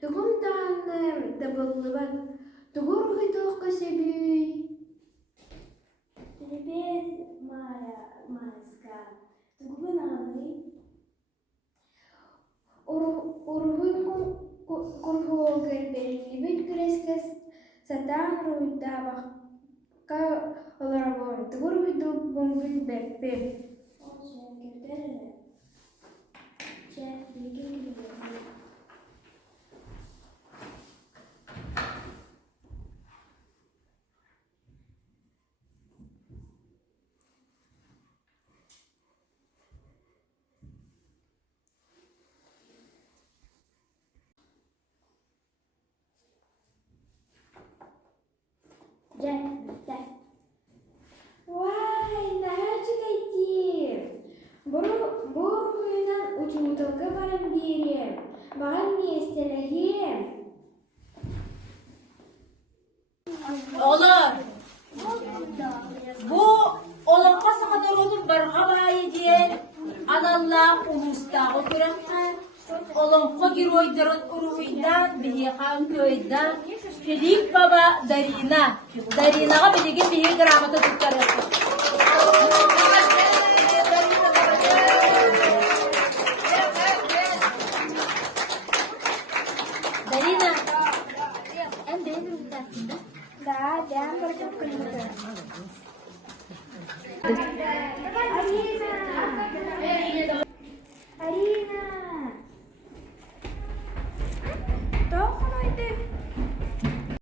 Тугум таанна дабыллыбат. Тугур хыйтоохка сөбүй. Привет, Майска. Тугубун аны? Урухуймун курхуогер берилибит күрескес сатаан руйдабакка олоробон. Тугур хуйдубун билбеппим. Ол шәкердер. Шәк билген билген. Вай, нахачык айтим. Бургуйнан учуталга баран берем. Баган местелегем. Oğlum, bu olanqa sağadar olup barğa bayi diyen anallah umusta oturakta olanqa giroydarın uruhuydan bihiqan köyden Filip Baba Darina'a biligin bihi gramata tuttarısı. Darina, en benim dersin. Да, да, барчак кылмыды.